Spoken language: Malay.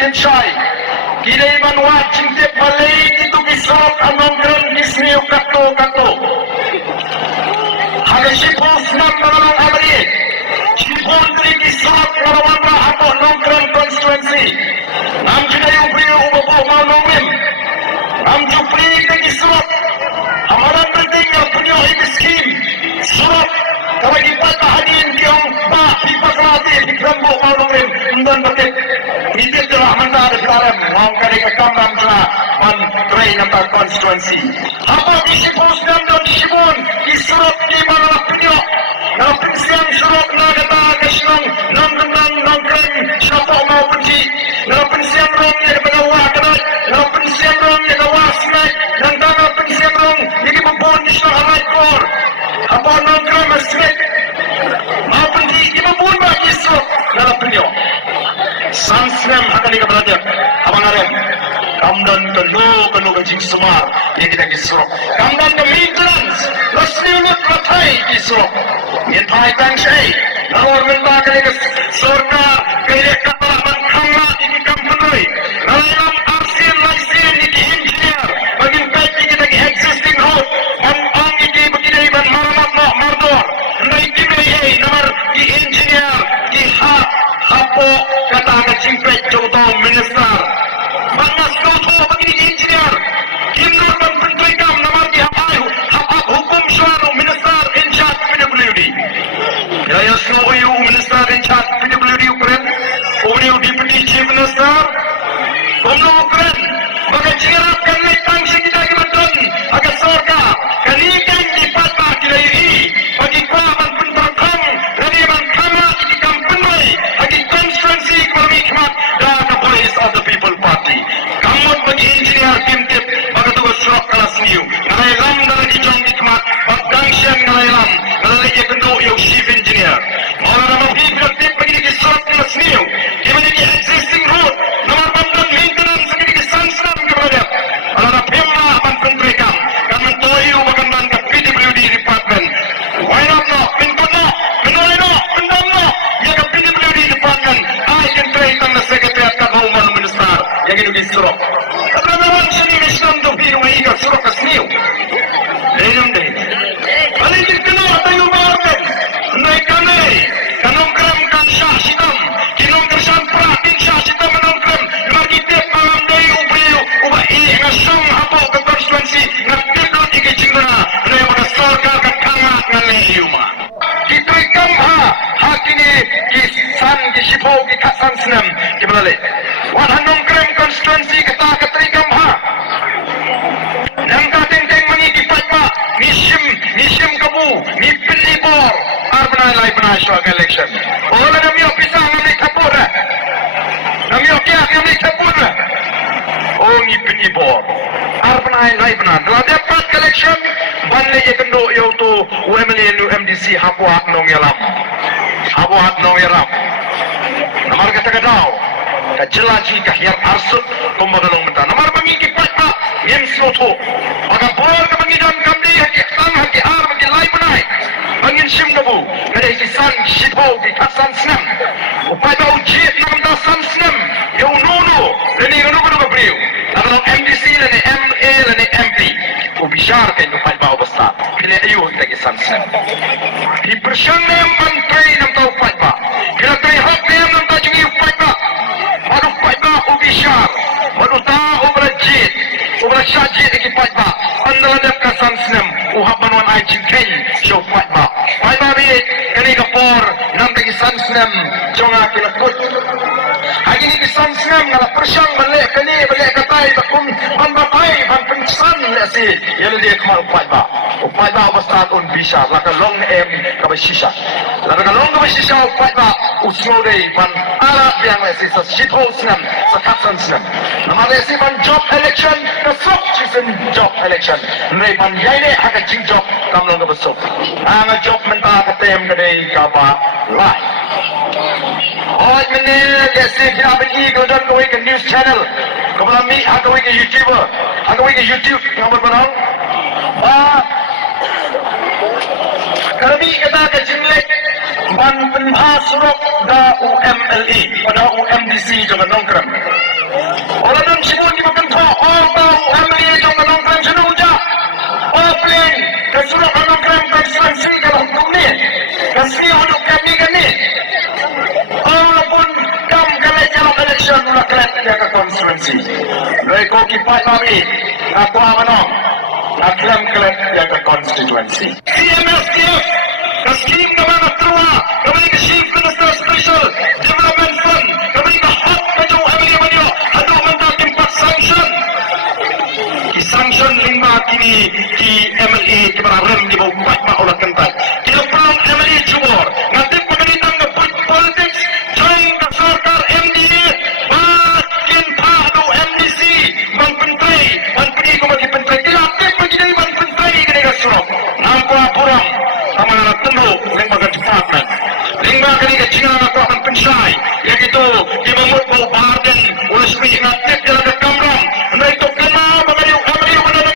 Kinshay, Kinay Manwa, Chintip Malay, Kito Kisop, Anong Kron, Kisniyo Kato. Haga Shipos ng Manalong Amari, Shipon Kri Kisop, Narawan Ra, Apo, Anong Kron Constituency, Nam Jinayo Priyo Ubapo, Maunawin, Nam Jupri Kisop, Amaran Penting yang punya Ibiskin, Surat, Kawagipat Ahadin, Kiyong Ba, Hipaklati, Hikrambo, Maunawin, Undan Batik, Hindi telah menang sekarang, mau kali kekamram telah menteri nampak konstituensi. Apa disipus dan disipun, disuruh di mana penyok, dalam pensiang suruh nagata kesenang, nang siapa mau benci, dalam pensiang rongnya daripada wadah, dalam pensiang rongnya kawas naik, dan dalam pensiang rong, ini membun di seluruh alai kor. Apa nang masjid, mau benci, ini membun bagi suruh dalam penyok. Sansrem akan dikeberatan abang arem kamdan kenu gajing semar yang kita kisrok kamdan ke maintenance lasniulut ratai kisrok yentai tangshay nawar minta kali ke surga kaya kapalaman kama ini kampunoi nalang arsin laisin ini engineer bagin baik kita ke existing road ang ini begini ban maramat no mardor nai kibay namar di engineer di hapo kata agak cimpet contoh minister Banas Koto begini engineer Kimnar dan Menteri Kam nama di hap hukum suara minister in charge PWD Yaya Snowy minister in charge PWD Ukraine Ubriu deputy chief minister Komno Ukraine bagai cirapkan naik tangsi kita kebetulan agak sorga kanikan di patah kita ini bagi kuaman penterkam dari kama di kampunai bagi konstituensi ekonomi khidmat dan the voice of the people party kamut bagi engineer kimtip bagi tugas surat kelas new ngalai lam dan di jong khidmat pagdangsian ngalai lam ngalai kendo yung chief engineer orang nama hibrat tip bagi di surat kelas new gimana di existing road nomor bandan maintenance bagi di sansam kepada orang pemma man pentrikam kan mentoyu bagan ke PWD department why not no pintono penoino pendamno ya ke PWD department I can trade on the secretary ka Bauman minister yang ini disurok karena nawan sini Islam tu biru ini ka surok ka sniu denum deh balik kena tayu barken naik kanai kanong kram kan syah sitam kinong kersan pratin syah sitam kanong kram lagi tip alam day ubriu ubah ini ngasong hapo ke konstituensi ngakdikot iki cingna nai magastor ka kangat ngalai yuma kitrikam hakini kisan kisipo kikasan senam kibalale wan hanong kram konstituensi kata ketrikam yang kateng mengikipat pak nisim kabu nipin libor arbenai lai benai suaka election oleh nami pisah nami kapur nami okiak nami kapur oh nipin libor arbenai lai benai telah dapat election banle ye kendo yo tu UMLA UMDC hapuat nong yalam namar kata kadau kajelaji kahyar arsut kumbagalong menta namar mengikipat pak yem sloto agak boleh ke pengidan kamdi haki tang haki ar bagi lai benai angin sim kabu kada hisan sipo di kasan senam upai bau jit nam dasan senam yo nono leni ganu kabriu kalau MDC leni MA leni MP ubishar kan upai bau basta pilih ayu kita kisan senam di persyangnem menteri nam tau upai ba kira teri hak nem nam tau jungi upai ba madu upai ba ubishar madu ta ubrajit ubrashajit ikipai ba andalan kasan senam uhap manuan ai jingkeng show upai ba upai ba bi kani kapor nam tagi san senam jonga kilakut hari ini kisan senam ngala persyang balik kani balik katai bakum mambapai ban pensan lesi yang dia kemal upai ba basta un bisa laka long em kabasisa laka long kabasisa upai ba usmo dei ban ala biang lesi sa shithol senam sa katsan senam nama lesi ban job election kasok chisen job election nei ban yaine haka jing job kam long kabasok anga job menta katem kadai kaba lai oi mene lesi kira bagi godon koi ke news channel kabla mi haka wi ke youtuber haka wi ke youtube ngambar barang kami kata ke jinglek ban penha surok da UMLA pada UMDC jangan nongkrong election mula kelet dia ke konstituensi. Mereka kipat kami, aku amanong, akhirnya kelet dia ke konstituensi. CMSTF, ke scheme kemana terua, kami ke Chief Minister Special,